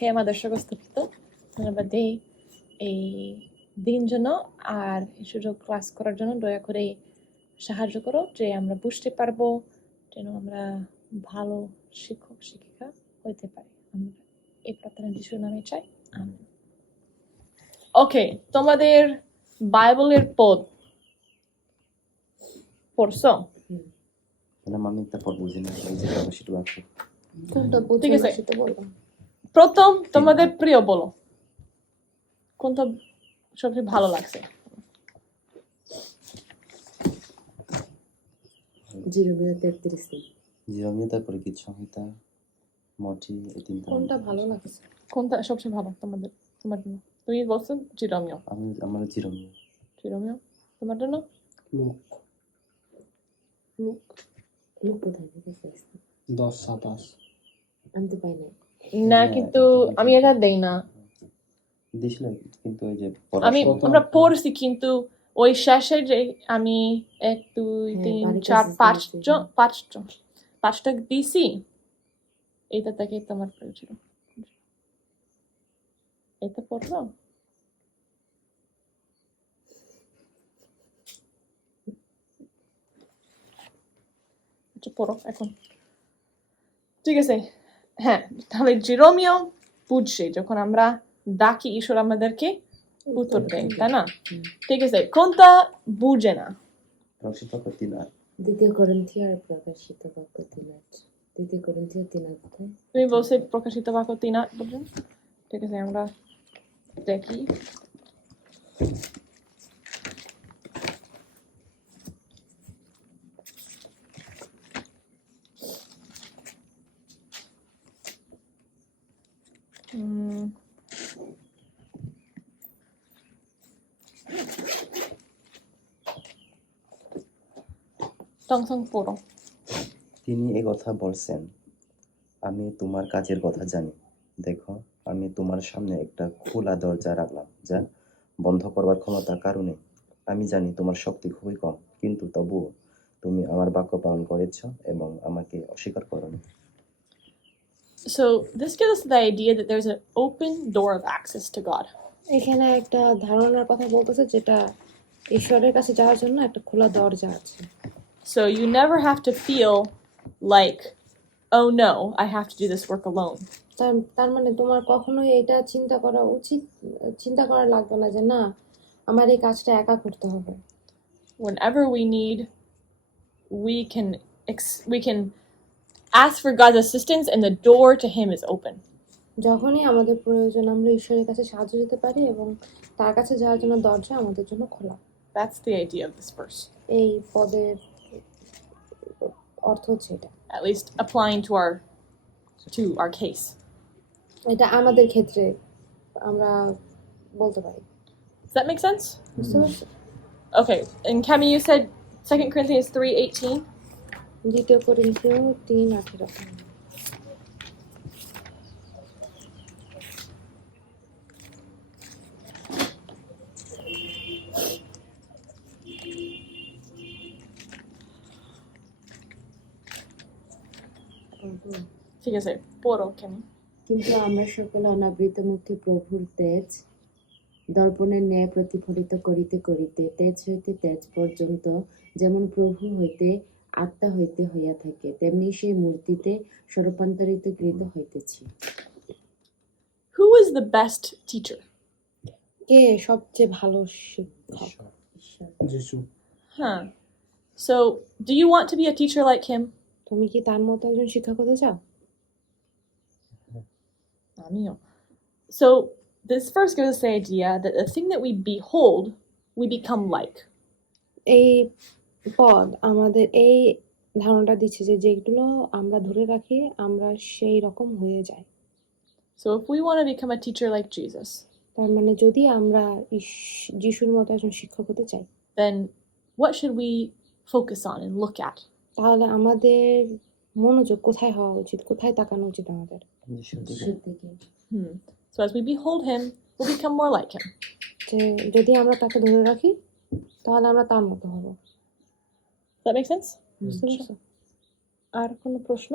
হে আমাদের স্বর্গস্থিত, ধন্যবাদ দেই এই দিন জন্য আর এই সুযোগ ক্লাস করার জন্য। দয়া করে সাহায্য করো যে আমরা বুঝতে পারবো, যেন আমরা ভালো শিক্ষক শিক্ষিকা হইতে পারি। আমরা এই প্রার্থনা যিশুর নামে চাই, আমেন। ওকে, তোমাদের বাইবেলের পদ পড়ছো? আমি একটা পড় বুঝি না, এই যে প্রকাশিত বাক্য। কোনটা ঠিক আছে, সেটা বলবো। প্রথম তোমাদের প্রিয় বলো, কোনটা সবচেয়ে ভালো লাগছে? জিরোমিয়া 33 জিরোমিয়া, তারপরে গীত সংহিতা, মঠি, এই তিনটা। কোনটা ভালো লাগছে? কোনটা সবচেয়ে ভালো তোমার জন্য? তুমি বলছো জিরোমিও। আমার জিরোমিয়া। তোমার জন্য লুক কোথায় লিখেছে? 10:27 আমি তো পাই নাই। না, কিন্তু আমি এটা দেই না। দিছিল, কিন্তু ওই যে আমরা পড়ছি, কিন্তু ওই শেষে যে আমি 1 2 3 4 5টা দিছি, এটা থেকে তোমার প্রয়োজন। এটা পড়লো? আচ্ছা, পড়ো এখন। ঠিক আছে, হ্যাঁ, তাহলে জিরোমিও বুঝছে যখন আমরা ডাকি ঈশ্বর আমাদেরকে উত্তর দেয়, তাই না? ঠিক আছে, কোনটা বুঝে না? প্রকাশিত বাক্য 3 দ্বিতীয় করিন্থীয় আর প্রকাশিত বাক্য 3 দ্বিতীয় করিন্থীয় 3 কোথায়? তুমি বলছো প্রকাশিত বাক্য 3 বুঝলেন? ঠিক আছে, আমরা দেখি। পড়ো। তিনি একথা বলছেন, আমি তোমার কাজের কথা জানি। দেখো, আমি তোমার সামনে একটা খোলা দরজা রাখলাম, যা বন্ধ করবার ক্ষমতা কারণে। আমি জানি তোমার শক্তি খুবই কম, কিন্তু তবুও তুমি আমার বাক্য পালন করেছ এবং আমাকে অস্বীকার করোনি। So this gives us the idea that there's an open door of access to God. এখানে একটা ধারণার কথা বলতেছে, যেটা ঈশ্বরের কাছে যাওয়ার জন্য একটা খোলা দরজা আছে। So you never have to feel like, oh no, I have to do this work alone. তার মানে তোমার কখনোই এটা চিন্তা করা লাগবে না যে না, আমার এই কাজটা একা করতে হবে। Whenever we need, we can ask for God's assistance and the door to him is open. যখনই আমাদের প্রয়োজন, আমরা ঈশ্বরের কাছে সাহায্য দিতে পারি এবং তার কাছে যাওয়ার জন্য দরজা আমাদের জন্য খোলা। That's the idea of this verse. এই পদের অর্থ হচ্ছে এটা। At least applying to our case. এটা আমাদের ক্ষেত্রে আমরা বলতে পারি। Does that make sense? বুঝতে পারছো? Okay, and Cami, you said 2 Corinthians 3:18. দ্বিতীয় করিন্থীয় 3:18। ঠিক আছে, পড়ো Cami. কিন্তু আমরা সকলে অনাবৃত মুখে প্রভুর তেজ দর্পণের ন্যায় প্রতিফলিত করিতে করিতে তেজ হইতে তেজ পর্যন্ত যেমন প্রভু হইতে আত্মা হইতে হইয়া থাকে, তেমনি সেই মূর্তিতে স্বরূপান্তরিত কৃত হইতেছি। Who is the best teacher? কে সবচেয়ে ভালো শিক্ষক? যিশু। Huh. So, do you want to be a teacher like him? তুমি কি তার মতো একজন শিক্ষক হতে চাও? Amio. So, this verse gives us the idea that the thing that we behold, we become like. এই পদ আমাদের এই ধারণাটা দিচ্ছে যে যেগুলো আমরা ধরে রাখি আমরা সেই রকম হয়ে যাই। So, if we want to become a teacher like Jesus, তার মানে যদি আমরা যিশুর মতো একজন শিক্ষক হতে চাই, then what should we focus on and look at? তাহলে আমাদের মনোযোগ কোথায় হওয়া উচিত, কোথায় তাকানো উচিত আমাদের? যিশুর দিকে। So, as we behold him, we'll become more like him. যে যদি আমরা তাকে ধরে রাখি তাহলে আমরা তার মতো হব। Does that make sense? বুঝতে পারছো? আর কোনো প্রশ্ন?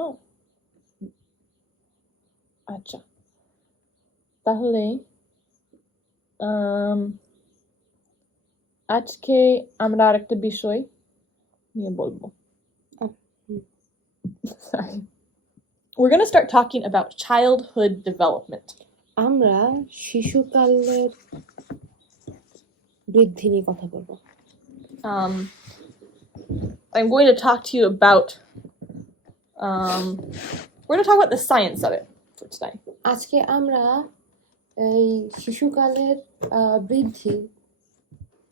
আচ্ছা, তাহলে আজকে আমরা আরেকটা বিষয় নিয়ে বলবো। Sorry. We're going to start talking about childhood development. আমরা শিশুকালের বৃদ্ধি নিয়ে কথা বলবো। I'm going to talk to you about we're going to talk about the science of it for today. আজকে আমরা এই শিশুকালের বৃদ্ধির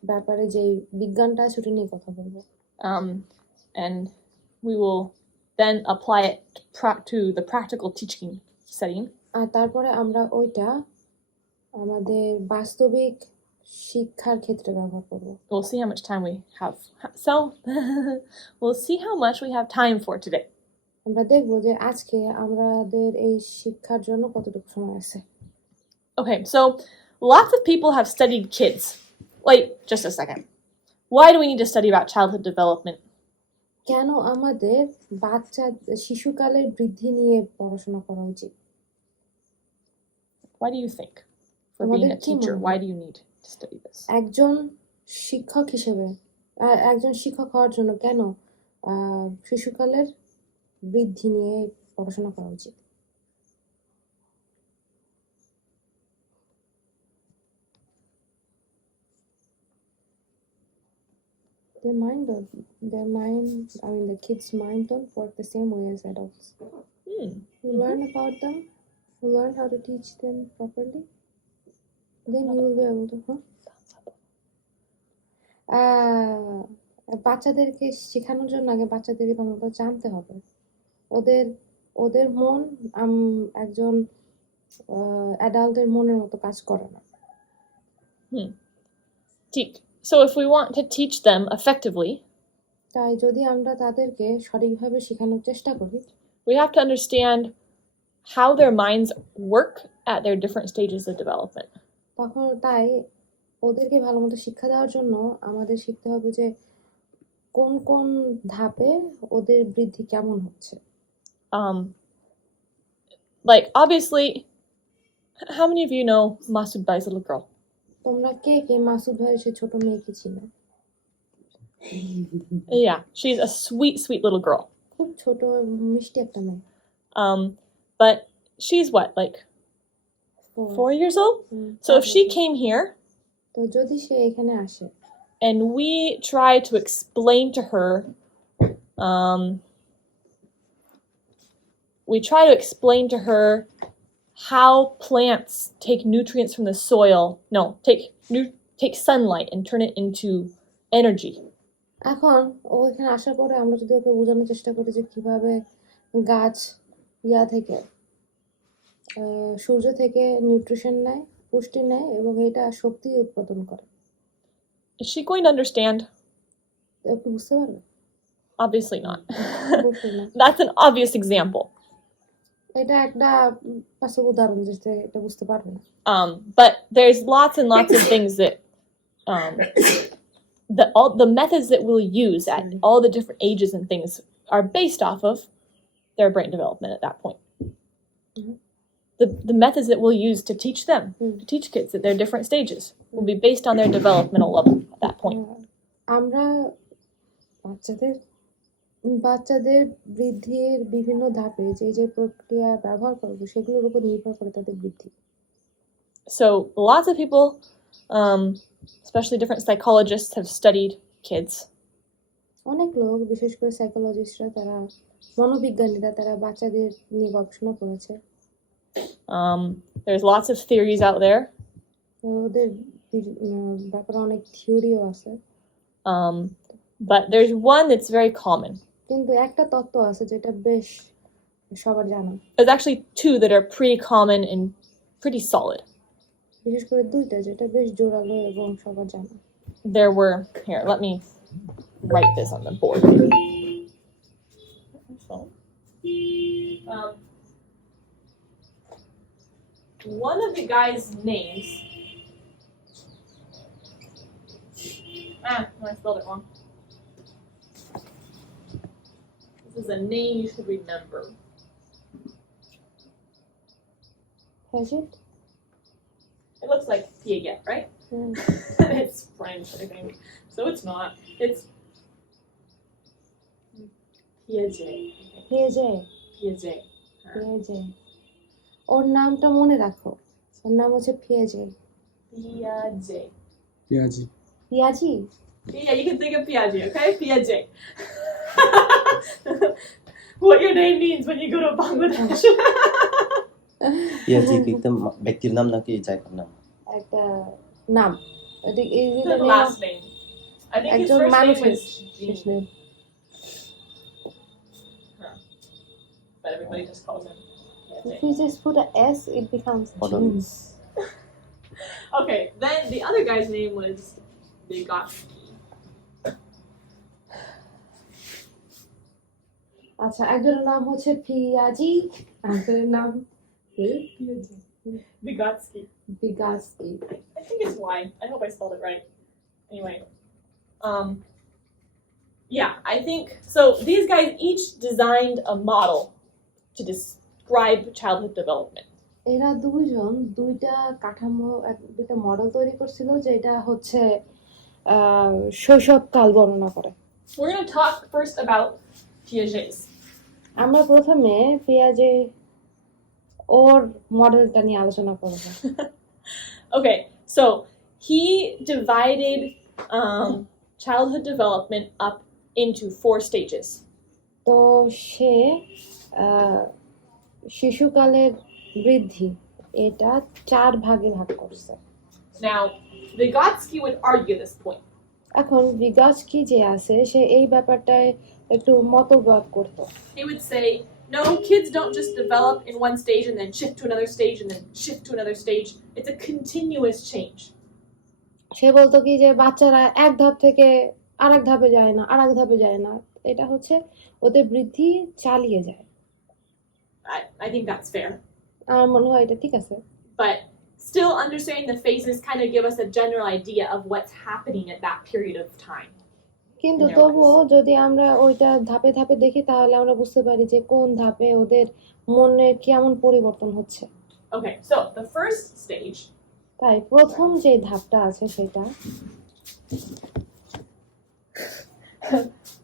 ব্যাপারে যে বিজ্ঞানটা সেটা নিয়ে কথা বলবো। And we will then apply it to the practical teaching setting. আর তারপরে আমরা ওইটা আমাদের বাস্তবিক শিক্ষার ক্ষেত্রে ব্যবহার করব। We'll see how much time we have. So we'll see how much we have time for today. আমরা দেখব যে আজকে আমাদের এই শিক্ষার জন্য কতটুকু সময় আছে। Okay, so lots of people have studied kids. Wait, just a second. Why do we need to study about childhood development? কেন আমাদের শিশুকালের বৃদ্ধি নিয়ে পড়াশোনা করা উচিত? Why do you think? For being a teacher, why do you need to study this? একজন শিক্ষক হিসেবে একজন শিক্ষক হওয়ার জন্য কেন শিশুকালের বৃদ্ধি নিয়ে পড়াশোনা করা উচিত? The kids' mind don't work the same way as adults. You learn about them, you learn how to teach them properly, then you will be able to, বাচ্চাদেরকে শেখানোর জন্য আগে বাচ্চাদেরকে ভালোমতো জানতে হবে। ওদের মন একজন অ্যাডাল্টের মনের মতো কাজ করে না। So if we want to teach them effectively, তাই যদি আমরা তাদেরকে সঠিকভাবে শেখানোর চেষ্টা করি, we have to understand how their minds work at their different stages of development. তাই ওদেরকে ভালোমতো শিক্ষা দেওয়ার জন্য আমাদের শিখতে হবে যে কোন কোন ধাপে ওদের বৃদ্ধি কেমন হচ্ছে। Like obviously, how many of you know Masood Bhai's little girl? তোমরা কে কে মাসুদ ভাইয়ের সেই ছোট মেয়েকে চিনো? Yeah, she's a sweet, sweet little girl. খুব ছোট মিষ্টি একটা মেয়ে। But she's what, like 4 years old? So if she came here, তো যদি সে এখানে আসে, and we try to explain to her, how plants take nutrients from the soil. No, take sunlight and turn it into energy. এখন ও এখানে আসার পরে আমরা যদি ওকে বোঝানোর চেষ্টা করি যে কিভাবে গাছ থেকে সূর্য থেকে নিউট্রিশন নেয়, পুষ্টি নেয় এবং এটা শক্তি উৎপাদন করে, Is she going to understand? ওকে বুঝতে পারবে? Obviously not. অবশ্যই না। That's an obvious example. এটা একটা বাস্তব উদাহরণ যেটা এটা বুঝতে পারবে না। But there's lots and lots of things that all the methods that we'll use at all the different ages and things are based off of their brain development at that point. The methods that we'll use to teach them, to teach kids at their different stages, will be based on their developmental level at that point. আমরা বাচ্চাদের বৃদ্ধির বিভিন্ন ধাপে যে প্রক্রিয়া ব্যবহার করব সেগুলোর উপর নির্ভর করে তাদের বৃদ্ধি। So lots of people, especially different psychologists, have studied kids. অনেক লোক, বিশেষ করে সাইকোলজিস্টরা, তারা মনোবিজ্ঞানীরা, তারা বাচ্চাদের নিয়ে গবেষণা করেছে। There's lots of theories out there. ওদের ব্যাপারে অনেক থিওরিও আছে। But there's one that's very common. কিন্তু একটা তত্ত্ব আছে যেটা বেশ সবার জানা। There's actually two that are pretty common and pretty solid. বিশেষ করে দুইটা যেটা বেশ জোরালো এবং সবার জানা। There were, here, let me write this on the board. So, one of the guys' names, I spelled it wrong. This is a name you should remember. Hedgehog? It looks like Piaget, right? Hmm, It's French, I think. So it's not. It's Piaget. ফিয়েজে Piaget. ফিয়েজে ওর নামটা মনে রাখো, ওর নাম হচ্ছে ফিয়েজে। Piaget. পেঁয়াজি পিয়াজি Yeah, you can think of Piaget, okay? Piaget. What your name means when you go to Bangladesh. পিয়াজি ব্যক্তির নাম নাকি জায়গার নাম? একটা নাম, এটা এই যে The last name. I think his একজন first name মানুষের was শেষ Jean, name। but everybody just calls him If Piaget. you just put a S, it becomes Hold on. James. Okay, then the other guy's name was Vygotsky. আচ্ছা, একজনের নাম হচ্ছে পিয়াজি, একজনের নাম কি? Vygotsky. বিগাসকি। I think it's Y. I hope I spelled it right. Anyway. Yeah, I think so. These guys each designed a model to describe childhood development. এরা দুইজন দুইটা কাঠামো দুইটা মডেল তৈরি করছিল, যেটা হচ্ছে শৈশবকাল বর্ণনা করে। We're going to talk first about Piaget's. আমরা প্রথমে পিয়াজে ওর মডেলটা নিয়ে আলোচনা করব। Okay, so he divided childhood development up into 4 stages. তো সে শিশুকালের বৃদ্ধি এটা 4 ভাগে ভাগ করছে। Now, Vygotsky would argue this point. এখন ভিগাসকি যে আছে সে এই ব্যাপারটায় একটু মতবাদ করত। He would say, no, kids don't just develop in one stage and then shift to another stage and then shift to another stage. It's a continuous change. সে বলতো কি যে বাচ্চারা এক ধাপ থেকে আরেক ধাপে যায় না, আরেক ধাপে যায় না, এটা হচ্ছে ওদের বৃদ্ধি চালিয়ে যায়। I think that's fair. আমার মনে হয় এটা ঠিক আছে। But still understanding the phases kind of give us a general idea of what's happening at that period of time. কিন্তু In their তবুও যদি আমরা ওইটা ধাপে ধাপে দেখি তাহলে আমরা বুঝতে পারি যে কোন ধাপে ওদের মনে কেমন পরিবর্তন হচ্ছে। Okay, so the first stage, তাই প্রথম যে ধাপটা আছে সেটা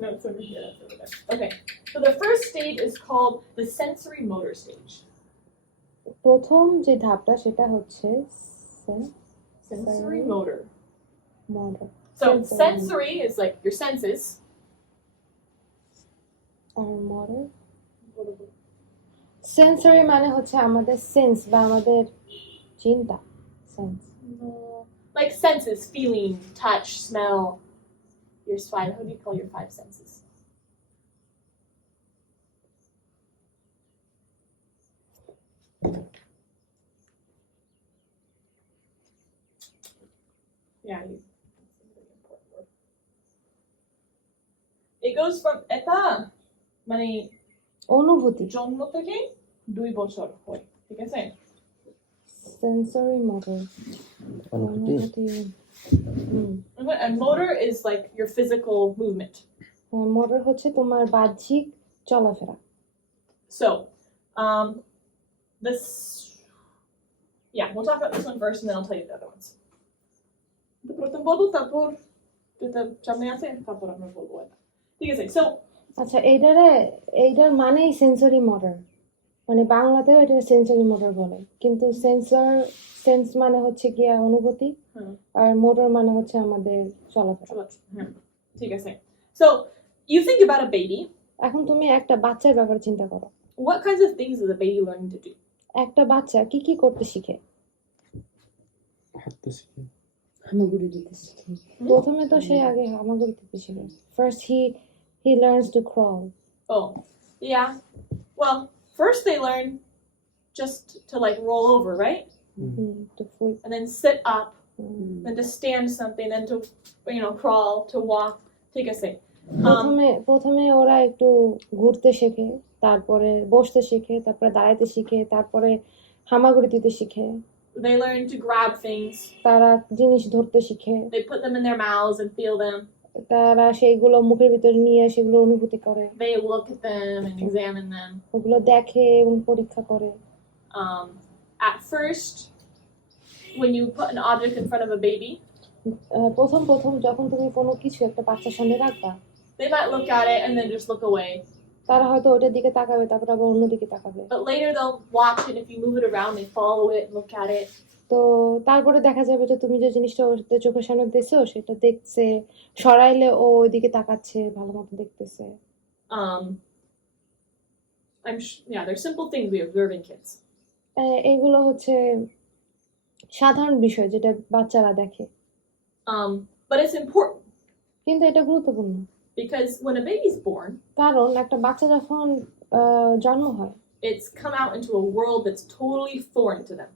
no, it's over here, that's over there. Okay, so the first stage is called the sensory motor stage. প্রথম যে ধাপটা সেটা হচ্ছে Sensory motor. motor So Sensory. sensory is like your senses. আর motor সেন্সরি মানে হচ্ছে আমাদের সেন্স বা আমাদের চিন্তা sense. Like senses, feeling, touch, smell. Your 5, how do you call your 5 senses? Yeah, you. It goes from এটা মানে অনুভূতি জন্ম থেকে 2 বছর হয়, ঠিক আছে? সেন্সরি মোটর অনুভূতি অনুভূতি। And motor is like your physical movement. Motor হচ্ছে তোমার বাহ্যিক চলাফেরা। So, this, yeah, we'll talk about this one first, and then I'll tell you the other ones. The প্রথম বলবো, তারপর যেটা সামনে আছে, তারপর আমরা বলবো এটা। ঠিক আছে, so আচ্ছা, এইটার মানেই সেন্সরি মোটর, মানে বাংলাতেও এটা সেন্সরি মোটর বলে, কিন্তু সেন্স মানে হচ্ছে গিয়া অনুভূতি, হুম। আর মোটর মানে হচ্ছে আমাদের চলাফেরা। ঠিক আছে, so you think about a baby. এখন তুমি একটা বাচ্চার ব্যাপারে চিন্তা করো। What kinds of things is a baby learning to do? একটা বাচ্চা কি কি করতে শিখে? হাঁটতে শিখে, হামাগুড়ি দিতে শিখে। প্রথমে তো সে আগে হামাগুড়ি দিতে শিখে। First he learns to crawl. Oh, yeah. Well, first they learn just to like roll over, right? To flip. And then sit up, then to stand something, then to crawl, to walk. ঠিক আছে. প্রথমে ওরা একটু ঘুরতে শেখে, তারপরে বসতে শিখে, তারপরে দাঁড়াইতে শিখে, তারপরে হামাগুড়ি দিতে শিখে। They learn to grab things. তারা জিনিস ধরতে শিখে। They put them in their mouths and feel them. তারা সেইগুলো মুখের ভিতর নিয়ে সেগুলো অনুভূতি করে। They look at them and examine them. ওগুলো দেখে এবং পরীক্ষা করে। At first, when you put an object in front of a baby, প্রথম প্রথম যখন তুমি কোনো কিছু একটা বাচ্চার সামনে রাখবা, they might look at it and then just look away. তারা হয়তো ওটার দিকে তাকাবে, তারপর আবার অন্যদিকে তাকাবে। But later they'll watch it. If you move it around, they follow it and look at it. তো তারপরে দেখা যাবে যে তুমি যে জিনিসটা ওর চোখের সামনে দেখছো সেটা দেখছে, সরাইলে ও ওইদিকে তাকাচ্ছে, ভালো মতো দেখতেছে। Yeah, there's simple things we observe in kids. এইগুলো হচ্ছে সাধারণ বিষয় যেটা বাচ্চারা দেখে, But it's important কিন্তু এটা গুরুত্বপূর্ণ because when a baby's born, কারণ একটা বাচ্চা যখন জন্ম হয়, it's come out into a world that's totally foreign to them.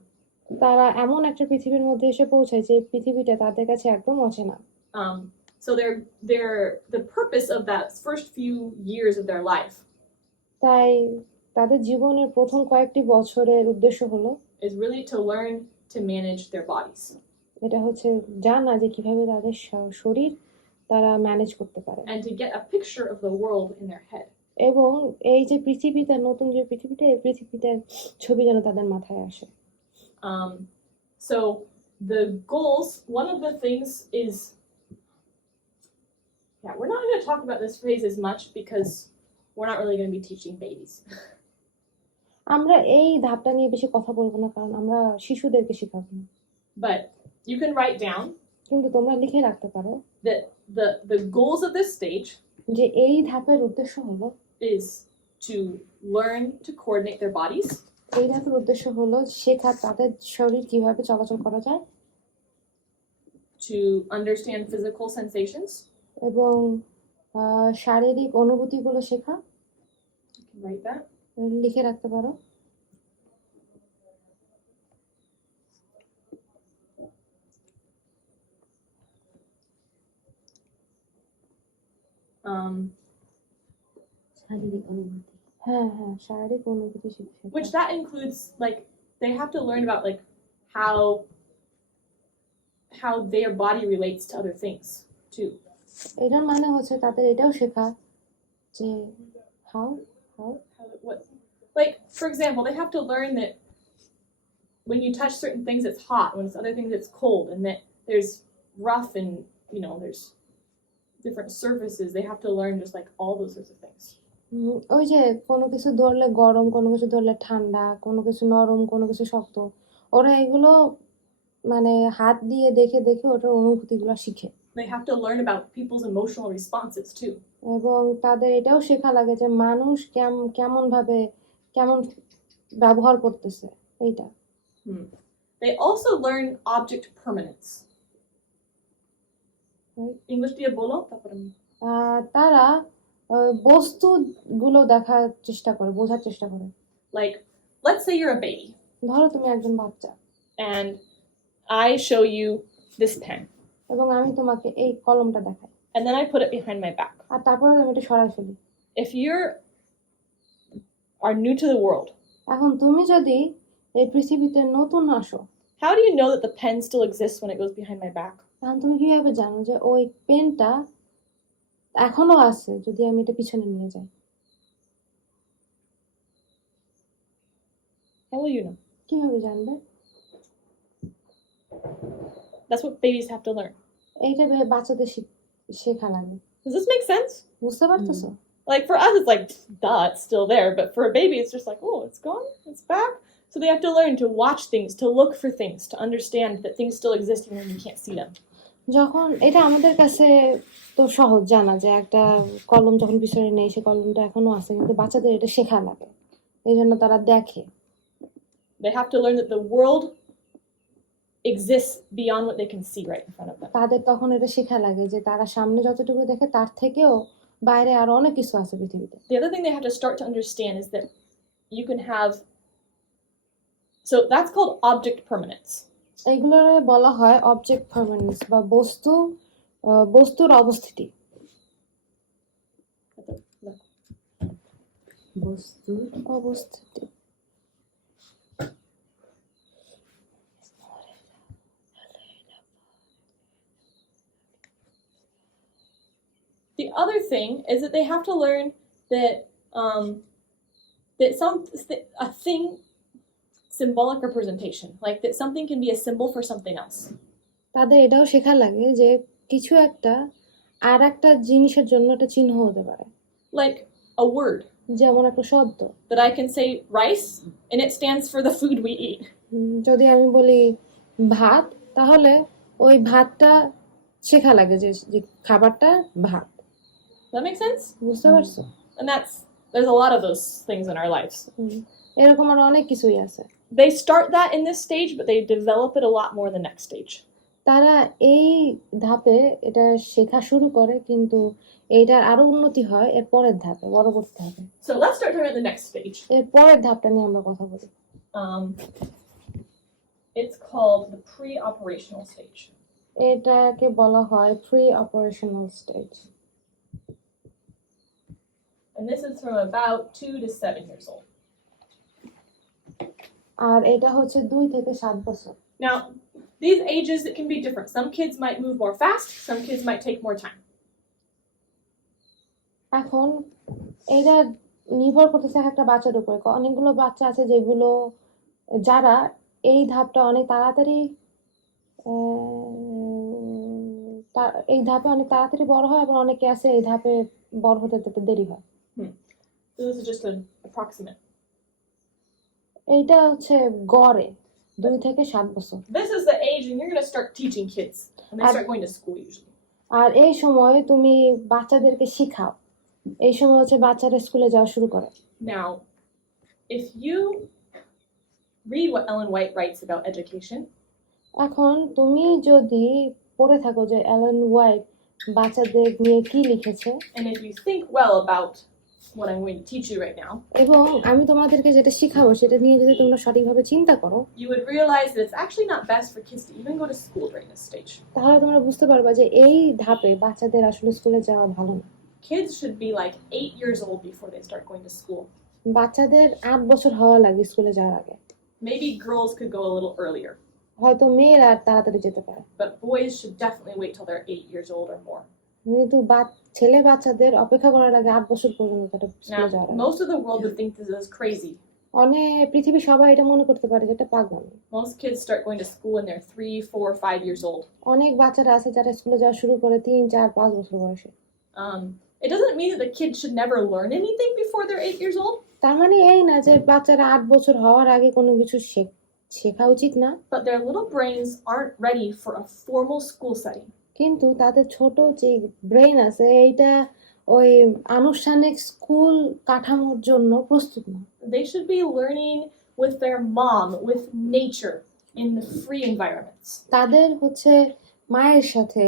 তারা এমন একটা পৃথিবীর মধ্যে এসে পৌঁছায় যে পৃথিবীটা তাদের কাছে একদম অচেনা। So the purpose of that first few years of their life তাই তাদের জীবনের প্রথম কয়েকটি বছরের উদ্দেশ্য হলো is really to learn to manage their bodies. এটা হচ্ছে জানা যে কিভাবে তাদের শরীর তারা ম্যানেজ করতে পারে, and to get a picture of the world in their head. এবং এই যে পৃথিবীটা, নতুন যে পৃথিবীটা, এই পৃথিবীটার ছবি যেন তাদের মাথায় আসে। So the goals, one of the things is, we're not going to talk about this phrase as much because we're not really going to be teaching babies. আমরা এই ধাপটা নিয়ে বেশি কথা বলবো না, কারণ আমরা শিশুদেরকে শেখাবো না। But you can write down কিন্তু তোমরা লিখে রাখতে পারো that the goals of this stage যে এই ধাপের উদ্দেশ্য হলো is to learn to coordinate their bodies, এই ধাপের উদ্দেশ্য হলো শেখা তাদের শরীর কিভাবে চলাচল করা যায়, to understand physical sensations. এবং শারীরিক অনুভূতিগুলো শেখা। You can write that. লিখে রাখতে পারো। শারীরিক অনুভূতি। হ্যাঁ হ্যাঁ, শারীরিক অনুভূতি শেখা। Which that includes, like, they have to learn about, like, how their body relates to other things too. এটার মানে হচ্ছে তাদের এটাও শেখা যে how What, like, for example, they have to learn that when you touch certain things it's hot, when it's other things it's cold, and that there's rough and, there's different surfaces. They have to learn just like all those sorts of things. ওই যে কোনো কিছু ধরলে গরম, কোনো কিছু ধরলে ঠান্ডা, কোনো কিছু নরম, কোনো কিছু শক্ত, ওরা এগুলো মানে হাত দিয়ে দেখে দেখে ওটার অনুভূতিগুলো শিখে। They have to learn about people's emotional responses too. এবং তাদের এটাও শেখা লাগে যে মানুষ কেমন ব্যবহার করতেছে এইটা। They also learn object permanence. English দিয়ে বলো তারপরে। তারা বস্তুগুলো দেখার চেষ্টা করে, বোঝার চেষ্টা করে। Like, let's say you're a baby. ধরো তুমি একজন বাচ্চা, and I show you this pen. এবং আমি তোমাকে এই কলমটা দেখাই, and then I put it behind my back. আর তারপরে আমি এটা সরাই ফেলি। If you are new to the world, এখন তুমি যদি এই পৃথিবীতে নতুন আসো, how do you know that the pen still exists when it goes behind my back? এখন তুমি কিভাবে জানো যে ওই পেনটা এখনো আছে যদি আমি এটা পিছনে নিয়ে যাই? How will you know? কিভাবে জানবে? That's what babies have to learn. এইটা বাচ্চাদের শেখা লাগে। Does this make sense? বুঝতে পারতেছো? Like, for us it's like, duh, it's still there, but for a baby it's just like, oh, it's gone, it's back. So they have to learn to watch things, to look for things, to understand that things still exist even when you can't see them. যখন এটা আমাদের কাছে তো সহজ জানা যে একটা কলম যখন পিছনে নেই সে কলমটা এখনো আছে, কিন্তু বাচ্চাদের এটা শেখা লাগে, এই জন্য তারা দেখে। They have to learn that the world exists beyond what they can see right in front of them. তাদের তখন এটা শেখা লাগে যে তারা সামনে যতটুকু দেখে তার থেকেও বাইরে আরো অনেক কিছু আছে পৃথিবীতে। The other thing they have to start to understand is that you can have, so that's called object permanence. এগুলোর বলা হয় অবজেক্ট পারমানেন্স বা বস্তুর অবস্থিতি। বস্তুর অবস্থিতি। The other thing is that they have to learn that symbolic representation, like that something can be a symbol for something else. তাদের এটাও শেখা লাগে যে কিছু একটা আর একটা জিনিসের জন্য একটা চিহ্ন হতে পারে, Like a word যেমন একটা শব্দ। that I can say rice and it stands for the food we eat. যদি আমি বলি ভাত, তাহলে ওই ভাতটা শেখা লাগে যে যে খাবারটা ভাত। Does that make sense? বুঝতে পারছো? And there's a lot of those things in our lives. এরকম আর অনেক কিছুই আছে। They start that in this stage, but they develop it a lot more in the next stage. তারা এই ধাপে এটা শেখা শুরু করে, কিন্তু এইটার আরো উন্নতি হয় এর পরের ধাপে, পরবর্তী ধাপে। So let's start talking about the next stage. এর পরের ধাপটা নিয়ে আমরা কথা বলি। It's called the pre-operational stage. এটাকে বলা হয় pre operational stage. And this is from about 2 to 7 years old. আর এটা হচ্ছে 2 থেকে 7 বছর। Now, these ages, it can be different. Some kids might move more fast, some kids might take more time. এখন এটা নির্ভর করতেছে এক একটা বাচ্চার উপরে। অনেকগুলো বাচ্চা আছে যেগুলো যারা এই ধাপটা অনেক তাড়াতাড়ি এই ধাপে অনেক তাড়াতাড়ি বড় হয়, আবার অনেকে আছে এই ধাপে বড় হতে হতে দেরি হয়। So this is just an approximate. এইটা হচ্ছে গড়ে 2 থেকে 7 বছর। This is the age when you're going to start teaching kids, and they start going to school usually. আর এই সময় তুমি বাচ্চাদেরকে শিখাও, এই সময় হচ্ছে বাচ্চারা স্কুলে যাওয়া শুরু করে। Now, if you read what Ellen White writes about education, এখন তুমি যদি পড়ে থাকো যে এলেন হোয়াইট বাচ্চাদের নিয়ে কি লিখেছে, and if you think well about what I'm going to teach you right now, এবং আমি তোমাদেরকে যেটা শিখাবো সেটা নিয়ে যদি তোমরা সঠিকভাবে চিন্তা করো, you would realize that it's actually not best for kids to even go to school during this stage. তাহলে তোমরা বুঝতে পারবা যে এই ধাপে বাচ্চাদের আসলে স্কুলে যাওয়া ভালো না। Kids should be like 8 years old before they start going to school. বাচ্চাদের 8 বছর হওয়া লাগে স্কুলে যাওয়ার আগে। Maybe girls could go a little earlier, হয়তো মেয়েরা তাড়াতাড়ি যেতে পারে, but boys should definitely wait till they're 8 years old or more. কিন্তু ছেলে বাচ্চাদের অপেক্ষা করার লাগে 8 বছর পর্যন্ত তারা স্কুলে যাওয়ার Now, আগে। most of the world would think this is crazy. পৃথিবী সবাই এটা মনে করতে পারে যে এটা পাগলামি। Most kids start going to school when they're 3, 4, 5 years old. অনেক বাচ্চারা আছে যারা স্কুলে যাওয়া শুরু করে 3, 4, 5 বছর বয়সে। It doesn't mean that the kids should never learn anything before they're 8 years old, তার মানে এই না যে বাচ্চারা 8 বছর হওয়ার আগে কোনো কিছু শেখা উচিত না, but their little brains aren't ready for a formal school setting. কিন্তু তাদের ছোট যে ব্রেন আছে এইটা ওই আনুষ্ঠানিক স্কুল কাঠামোর জন্য প্রস্তুত না। They should be learning with their mom, with nature, in the free environments. তাদের হচ্ছে মায়ের সাথে,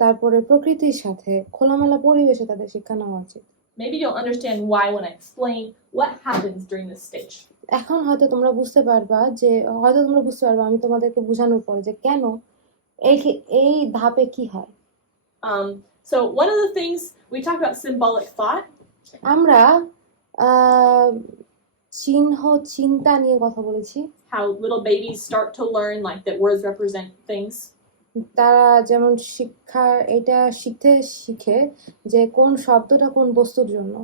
তারপরে প্রকৃতির সাথে খোলামেলা পরিবেশে তাদের শিক্ষা নেওয়া উচিত। Maybe you'll understand why when I explain what happens during this stage. এখন হয়তো তোমরা বুঝতে পারবা আমি তোমাদেরকে বোঝানোর পরে যে কেন এই ধাপে কি হয়। So one of the things we talked about symbolic thought. আমরা চিন্তা নিয়ে কথা বলেছি, How little babies start to learn like that words represent things. তারা যেমন এটা শিখে যে কোন শব্দটা কোন বস্তুর জন্য।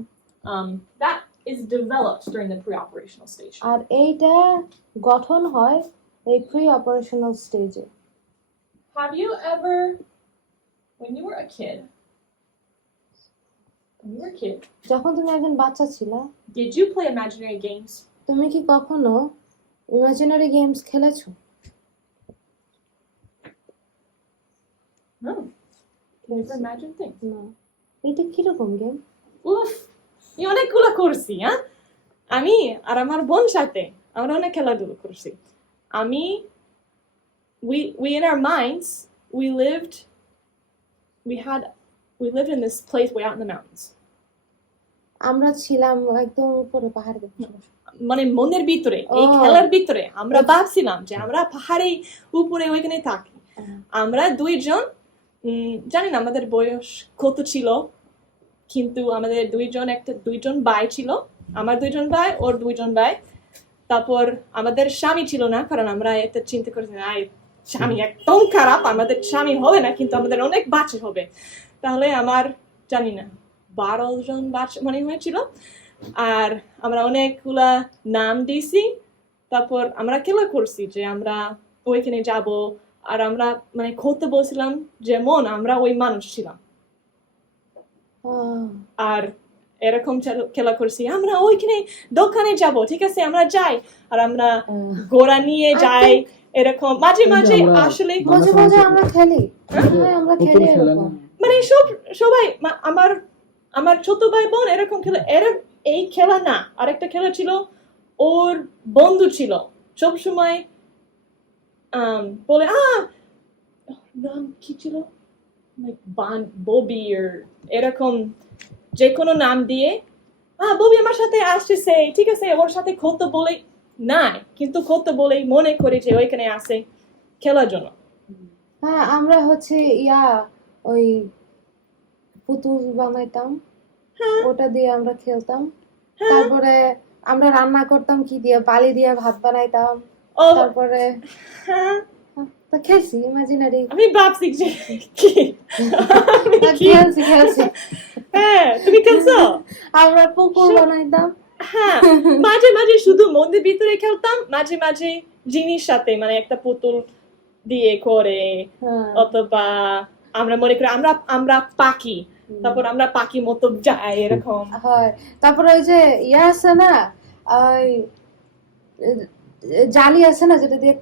That is developed during the pre-operational stage. আর এইটা গঠন হয় এই প্রি অপারেশনাল স্টেজে। Have you ever, when you were a kid, যখন তুমি একজন বাচ্চা ছিলা, did you play imaginary games? তুমি কি কখনো ইমাজিনারি গেমস খেলেছো? No. You never imagined things. না। এটা কিরকম গেম? উফ, আমি অনেকগুলো করছি, হ্যাঁ? আমি আর আমার বোন সাথে আমরা অনেক খেলাধুলো করছি। We in our minds, we lived in this place way out in the mountains. আমরা ছিলাম একদম উপরে পাহাড়ে। মানে মনের ভিতরে, এই খেলার ভিতরে আমরা ভাবছিলাম যে আমরা পাহাড়ের উপরে ওইখানে থাকি। আমরা দুইজন, জানি না আমাদের বয়স কত ছিল, কিন্তু আমাদের দুইজন ভাই ছিল, আমার 2 ভাই, ওর 2 ভাই। তারপর আমাদের স্বামী ছিল না, কারণ আমরা এত চিন্তা করেছি স্বামী একদম খারাপ, আমাদের স্বামী হবে না, কিন্তু আমাদের অনেক বাচ্চা হবে। তাহলে আমার জানি না 12 জন বাচ্চা মনে হয়েছিল। আর আমরা অনেকগুলা নাম দিয়েছি, তারপর আমরা খেলা করছি যে আমরা ওইখানে যাব, আর আমরা মানে করতে বলছিলাম যেমন আমরা ওই মানুষ ছিলাম, আহ, আর এরকম খেলা করছি আমরা ওইখানে দোকানে যাব, ঠিক আছে আমরা যাই, আর আমরা ঘোড়া নিয়ে যাই এরকম মাঝে মাঝে। আমরা- আসলে মাঝে মাঝে আমরা খেলি, হ্যাঁ আমরা পুতুল খেলি খেলে এরকম। না? মানে সবাই আমার ছোট ভাই বোন এরকম খেলা, এই খেলা না, আরেকটা খেলা ছিল, ওর বন্ধু ছিল সব সময় বলে নাম কি ছিল, ববি এরকম যে কোনো নাম দিয়ে ববি আমার সাথে আসতেছে, ঠিক আছে ওর সাথে খেলতে বলে নাই, কিন্তু খেলতে বলে মনে করে যে ওইখানে আসে খেলার জন্য। হ্যাঁ আমরা হচ্ছে ওই পুতুল বানাইতাম, ওটা দিয়ে আমরা খেলতাম। তারপরে আমরা রান্না করতাম কি দিয়ে, বালি দিয়ে ভাত বানাইতাম। ও তারপরে হ্যাঁ, তো খেলছি ইমাজিনারি, আমি ভাবছি যে কি খেলছি। হ্যাঁ তুমি খেলছো? আমরা পুকুর বানাইতাম। হ্যাঁ মাঝে মাঝে শুধু মন্দির ভিতরে খেলতাম, মাঝে মাঝে জিনিস সাথে মানে একটা পুতুল দিয়ে করে, হ্যাঁ। অথবা আমরা মনে করি আমরা পাখি, তারপর আমরা পাখি মতো যাই এরকম। হয় তারপরে ওই যে আছে না, ওই জালি আছে না যেটা দিয়ে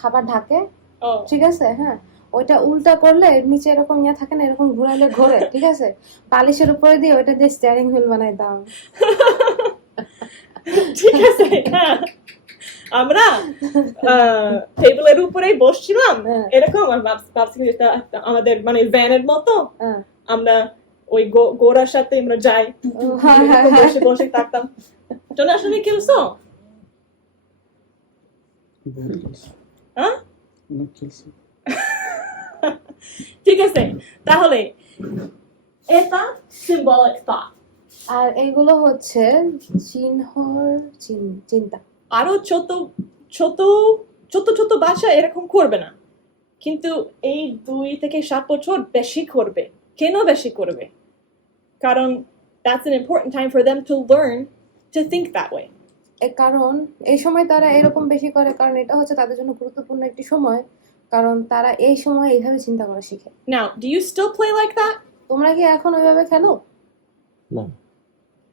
খাবার ঢাকে, ও ঠিক আছে, হ্যাঁ ওইটা উল্টা করলে নিচে এরকম থাকে না, এরকম ঘুরাইলে ঘোরে, ঠিক আছে, বালিশের উপরে দিয়ে ওইটা দিয়ে স্টিয়ারিং হুইল বানাইতাম। ঠিক আছে, হ্যাঁ আমরা টেবিলের উপরে বসছিলাম হ্যাঁ। এরকম, আর ভাবছি এটা আমাদের মানে ভ্যানের মতো, হ্যাঁ। আমরা ওই গোড়ার সাথে আমরা যাই, হ্যাঁ, হ্যাঁ, এরকম হ্যাঁ। বসে বসে থাকতাম। তোমরা আসলে খেলছো? বহুত খেলছি। হ্যাঁ অনেক খেলছি। ঠিক আছে, তাহলে এটা symbolic thought। আর এইগুলো হচ্ছে চিন্তা। আরো ছোট ছোট ছোট ছোট বাচ্চা এরকম করবে না, কিন্তু এই 2 থেকে 7 বছর বেশি করবে। কেন বেশি করবে? কারণ that's an important time for them to learn to think that way. কারণ এই সময় তারা এরকম বেশি করে, কারণ এটা হচ্ছে তাদের জন্য গুরুত্বপূর্ণ একটি সময়, কারণ তারা এই সময় এইভাবে চিন্তা করা শিখে। Now, do you still play like that? তোমরা কি এখন ওইভাবে খেলো? না,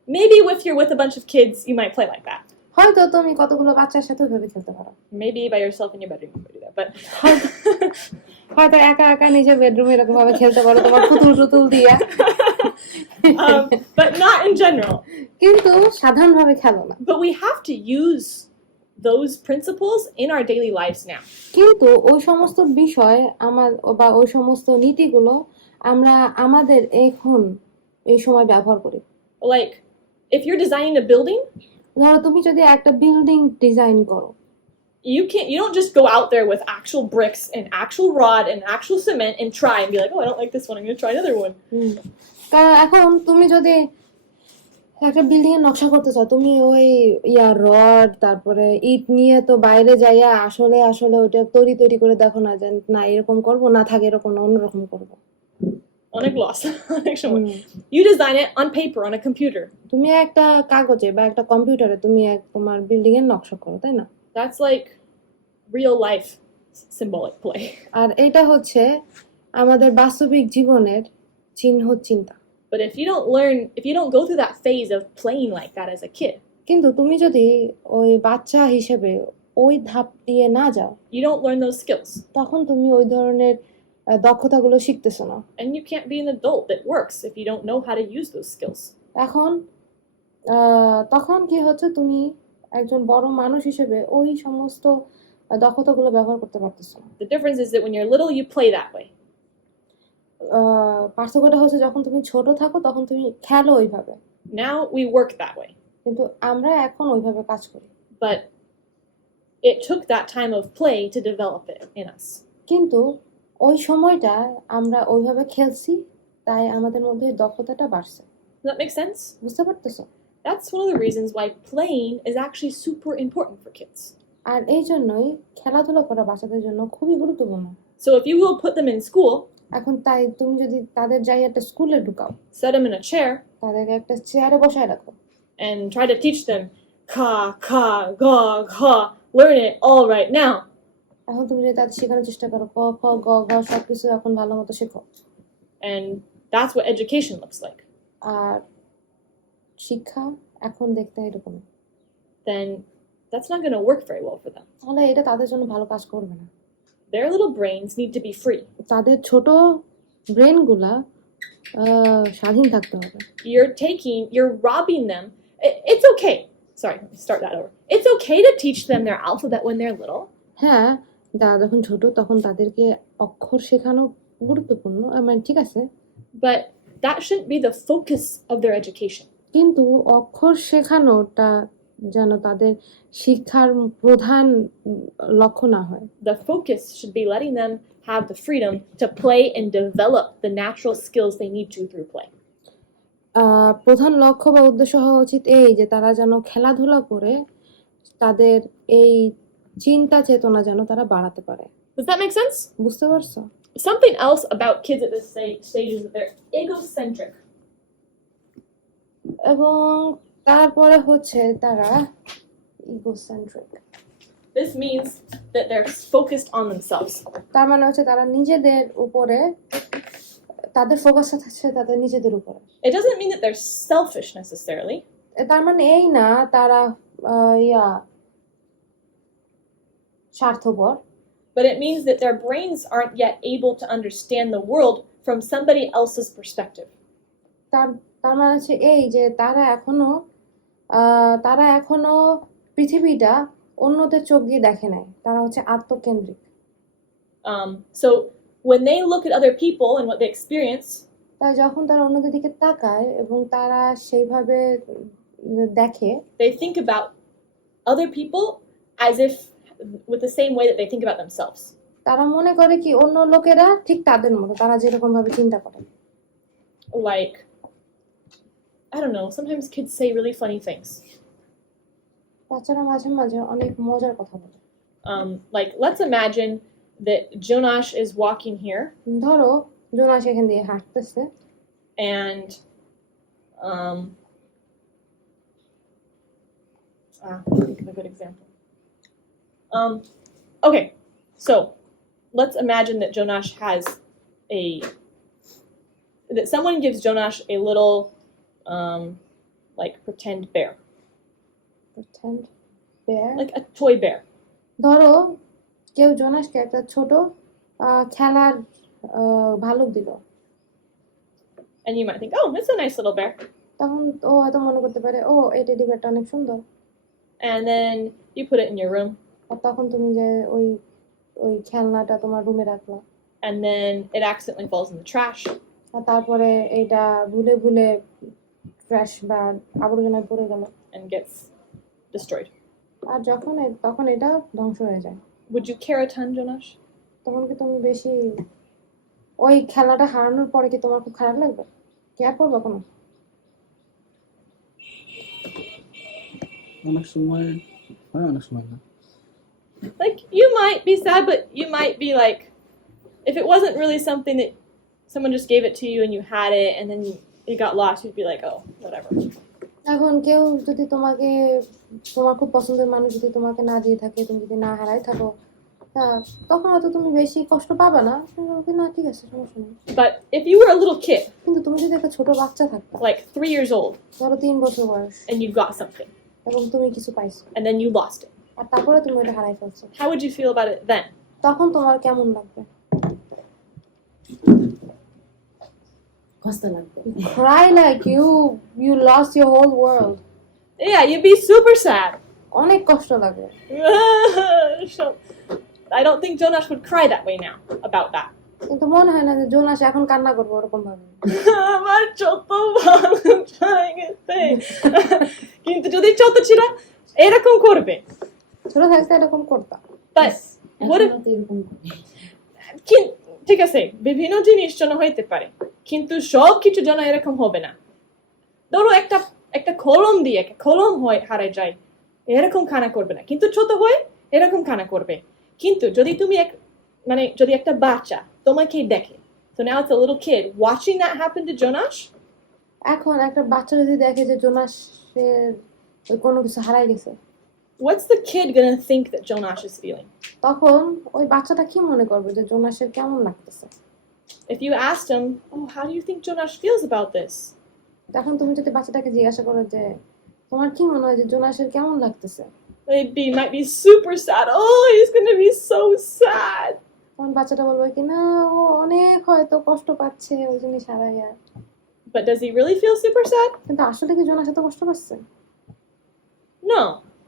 Maybe if you're with a bunch of kids, you might play like that. হয়তো তুমি কতগুলো বাচ্চার সাথে ওইভাবে খেলতে পারো, Maybe by yourself in your bedroom you could do that, but হয়তো একা একা নিজের বেডরুমে এরকম ভাবে খেলতে পারো তোমার পুতুল দিয়া, but not in general. কিন্তু সাধারণভাবে খেলো না। But we have to use those principles in our daily lives now. কিন্তু ওই সমস্ত বিষয় বা ওই সমস্ত নীতিগুলো আমরা আমাদের এখন এই সময় ব্যবহার করি। Like, if you're designing a building, ধরো তুমি যদি একটা বিল্ডিং ডিজাইন করো, you don't just go out there with actual bricks and actual rod and actual cement and try and be like, oh, I don't like this one, I'm gonna try another one. কারণ এখন তুমি যদি একটা building এর নকশা করতে চাও, তুমি ওই রড তারপরে ইট নিয়ে তো বাইরে যাইয়া আসলে ওইটা তৈরি করে দেখো না, যে না এরকম করবো, না থাকে এরকম অন্যরকম করবো। অনেক loss. You design it on paper, on a computer. তুমি একটা কাগজে বা একটা কম্পিউটারে তুমি তোমার বিল্ডিং এর নকশা করো, তাই না? That's like real life symbolic play. আর এটা হচ্ছে আমাদের বাস্তবিক জীবনের চিন্তা। But if you don't go through that phase of playing like that as a kid, কিন্তু তুমি যদি ওই বাচ্চা হিসেবে ওই ধাপ দিয়ে না যাও, you don't learn those skills. তখন তুমি ওই ধরনের দক্ষতাগুলো শিখতেছো না। And you can't be an adult that works if you don't know how to use those skills. তখন কি হচ্ছে, তুমি একজন বড় মানুষ হিসেবে ওই সমস্ত দক্ষতাগুলো ব্যবহার করতে পারতেছো না। The difference is that when you're little, you play that way. পার্থক্যটা হচ্ছে যখন তুমি ছোট থাকো তখন তুমি খেলো ওইভাবে, Now we work that way. কিন্তু আমরা এখন ওইভাবে কাজ করি। But it took that time of play to develop it in us. কিন্তু ওই সময়টা আমরা ওইভাবে খেলছি, তাই আমাদের মধ্যে দক্ষতাটা বাড়ছে। Does that make sense? বুঝতে পারতেছো? That's one of the reasons why playing is actually super important for kids. আর এই জন্যই খেলাধুলা করা বাচ্চাদের জন্য খুবই গুরুত্বপূর্ণ। So if you will put them in school, এখন তাই তুমি যদি তাদের যাই একটা স্কুলে ঢুকাও, set them in a chair, তাদেরকে একটা চেয়ারে বসায় রাখো, and try to teach them ka, ka, ga, ga. Learn it all right now. এখন তুমি যদি তাদের শেখানোর চেষ্টা করো ক খ গ ঘ সবকিছু এখন ভালো মতো শেখো, And that's what education looks like. আর শিক্ষা এখন দেখতে এরকম, Then that's not going to work very well for them. তাহলে এটা তাদের জন্য ভালো কাজ করবে না। Their little brains need to be free. তাদের ছোট ব্রেনগুলা স্বাধীন থাকতে হবে। You're robbing them. It's okay. Sorry, let me start that over. It's okay to teach them their alphabet when they're little. হ্যাঁ, তারা যখন ছোট তখন তাদেরকে অক্ষর শেখানো গুরুত্বপূর্ণ, মানে ঠিক আছে, But that shouldn't be the focus of their education. কিন্তু অক্ষর শেখানোটা যেন তাদের শিক্ষার প্রধান লক্ষ্য না হয়। The focus should be letting them have the freedom to play and develop the natural skills they need to through play. প্রধান লক্ষ্য বা উদ্দেশ্য হওয়া উচিত এই যে তারা যেন খেলাধুলা করে তাদের এই চিন্তা চেতনা যেন তারা বাড়াতে পারে। Does that make sense? বুঝতে পারছো? Something else about kids at this stage is that they're egocentric. এবং তারপরে হচ্ছে তারা egocentric. This means that they're focused on themselves. তার মানে হচ্ছে তারা নিজেদের উপরে, তাদের ফোকাস থাকছে তাদের নিজেদের উপরে। It doesn't mean that they're selfish necessarily. তার মানে এই না তারা স্বার্থপর, But it means that their brains aren't yet able to understand the world from somebody else's perspective. তার মানে হচ্ছে এই যে তারা এখনো পৃথিবীটা অন্যদের চোখ দিয়ে দেখে নাই, তারা হচ্ছে আত্মকেন্দ্রিক। So when they look at other people and what they experience, তাই যখন তারা অন্যদের দিকে তাকায় এবং তারা সেইভাবে দেখে, they think about other people as if with the same way that they think about themselves. তারা মনে করে কি অন্য লোকেরা ঠিক তাদের মতো, তারা যেরকম ভাবে চিন্তা করে। Like, I don't know, sometimes kids say really funny things. বাচ্চারা মাঝে মাঝে অনেক মজার কথা বলে। Like, let's imagine that Jonash is walking here ধরো জোনাস এখান দিয়ে হাঁটতেছে, and think of a good example. Okay, so let's imagine that Jonash has that someone gives Jonash a little like pretend bear, pretend bear, like a toy bear. ধরো কেউ জোনাসকে একটা ছোট খেলার ভালুক দিল, And you might think, oh, it's a nice little bear. তখন ও হয়তো মনে করতে পারে ও এই টেডি বেয়ারটা অনেক সুন্দর, And then you put it in your room, আর তখন তুমি যে ওই খেলনাটা তোমার রুমে রাখলা, and then it accidentally falls in the trash, আর তারপরে এইটা ভুলে ভুলে ট্র্যাশ বা আবর্জনায় পড়ে গেল and gets destroyed. আর তখন এটা ধ্বংস হয়ে যায়। Would you care a ton, Jonash? তখন কি তুমি বেশি ওই খেলাটা হারানোর পরে কি তোমার খুব খারাপ লাগবে? কেয়ার করবে কোনো? অনেক সময় হয়, অনেক সময় না। Like, you might be sad, but you might be like, if it wasn't really something that someone just gave it to you and you had it and then it got lost, you'd be like, oh, whatever. এখন কেউ যদি তোমার খুব পছন্দের মানুষ যদি তোমাকে না দিয়ে থাকে, তুমি যদি না হারাই থাকো, তখন হয়তো তুমি বেশি কষ্ট পাবে না, না ঠিক আছে সমস্যা নেই। But if you were a little kid, কিন্তু তুমি যদি একটা ছোট বাচ্চা থাকতো, like 3 years old, ধরো 3 বছর বয়স, and you got something, এবং তুমি কিছু পাইছো and then you lost it, আর তারপরে তুমি ওটা হারাই ফেলছো, how would you feel about it then? তখন তোমার কেমন লাগবে? কষ্ট লাগবে। Cry like you lost your whole world. Yeah, you'd be super sad. অনেক কষ্ট লাগবে। I don't think Jonash would cry that way now about that. কিন্তু মনে হয় না যে জোনাস এখন কান্না করবে ওরকম ভাবে। আমার ছোট ভালো চলে গেছে। কিন্তু যদি ছোট ছিল এরকম করবে। ছোট থাকতে এরকম করতাম। But what if এরকম ঠিক আছে বিভিন্ন জিনিস জন্য হইতে পারে কিন্তু সব কিছু জন্য এরকম হবে না। ধরো একটা কলম দিয়ে কলম হয় হারে যায় এরকম কান্না করবে না, কিন্তু ছোট হয় এরকম কান্না করবে। কিন্তু যদি তুমি যদি একটা বাচ্চা তোমাকে দেখে, so now it's a little kid watching that happen to Jonash, এখন একটা বাচ্চা যদি দেখে যে জোনাসের ওই কোনো কিছু হারাই গেছে। What's the kid gonna think that Jonash is feeling? তখন ওই বাচ্চাটা কি মনে করবে যে জোনাসের কেমন লাগতেছে? If you asked him, oh, how do you think Jonash feels about this? তখন তুমি যদি বাচ্চাটাকে জিজ্ঞাসা করো যে তোমার কি মনে হয় যে জোনাসের কেমন লাগতেছে, Might be super sad. Oh, he's gonna be so sad. তখন বাচ্চাটা বলবে কি না ও অনেক হয়তো কষ্ট পাচ্ছে ওই জিনিস হারাইয়া। But does he really feel super sad? কিন্তু আসলে কি জোনাস এত কষ্ট পাচ্ছে? No.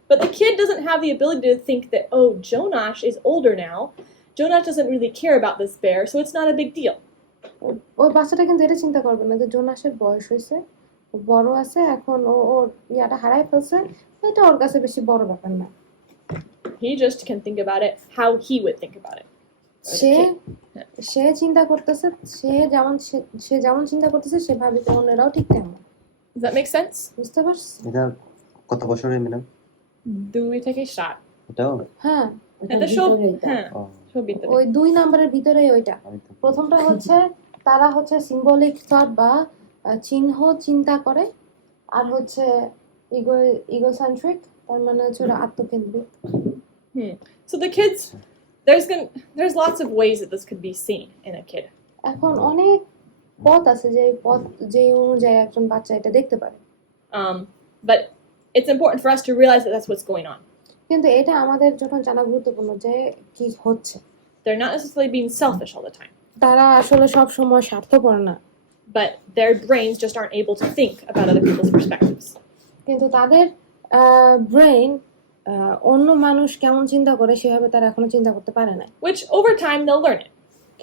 But the kid doesn't have the ability to think that, oh, Jonash is older now. Jonash doesn't really care about this bear, so it's not a big deal. ওই বাচ্চাটা কিন্তু এটা চিন্তা করবে না যে জোনাসের বয়স হয়েছে, ও বড় আছে, এখন ওর ইয়াটা হারাই ফেলছে, এটা ওর কাছে বেশি বড় ব্যাপার না। He just can think about it how he would think about it. সে সে চিন্তা করতেছে, সে যেমন চিন্তা করতেছে সে ভাবে যে অন্যরাও ঠিক তেমন। Does that make sense? বুঝতে পারছি? এটা কত বছরের madam? Do we take a shot? এটাও? হ্যাঁ, At the show? ভিতরে এটা। Huh. ও, Show beat ওই 2 নাম্বারের ভিতরেই ওইটা। আমি তো প্রথমটা হচ্ছে তারা হচ্ছে সিম্বলিক থট বা চিহ্ন চিন্তা করে, আর হচ্ছে ইগোসেন্ট্রিক, তার মানে হচ্ছে ওরা আত্মকেন্দ্রিক। So the kids, there's lots of ways that this could be seen in a kid. এখন অনেক পথ আছে যে অনুযায়ী একজন বাচ্চা এটা দেখতে পারে, But it's important for us to realize that that's what's going on. কিন্তু এটা আমাদের জন্য জানা গুরুত্বপূর্ণ যে কি হচ্ছে। They're not necessarily being selfish all the time, তারা আসলে সব সময় স্বার্থপর না, but their brains just aren't able to think about other people's perspectives. কিন্তু তাদের ব্রেন অন্য মানুষ কেমন চিন্তা করে সেভাবে তারা এখনো চিন্তা করতে পারে না, Which over time they'll learn it.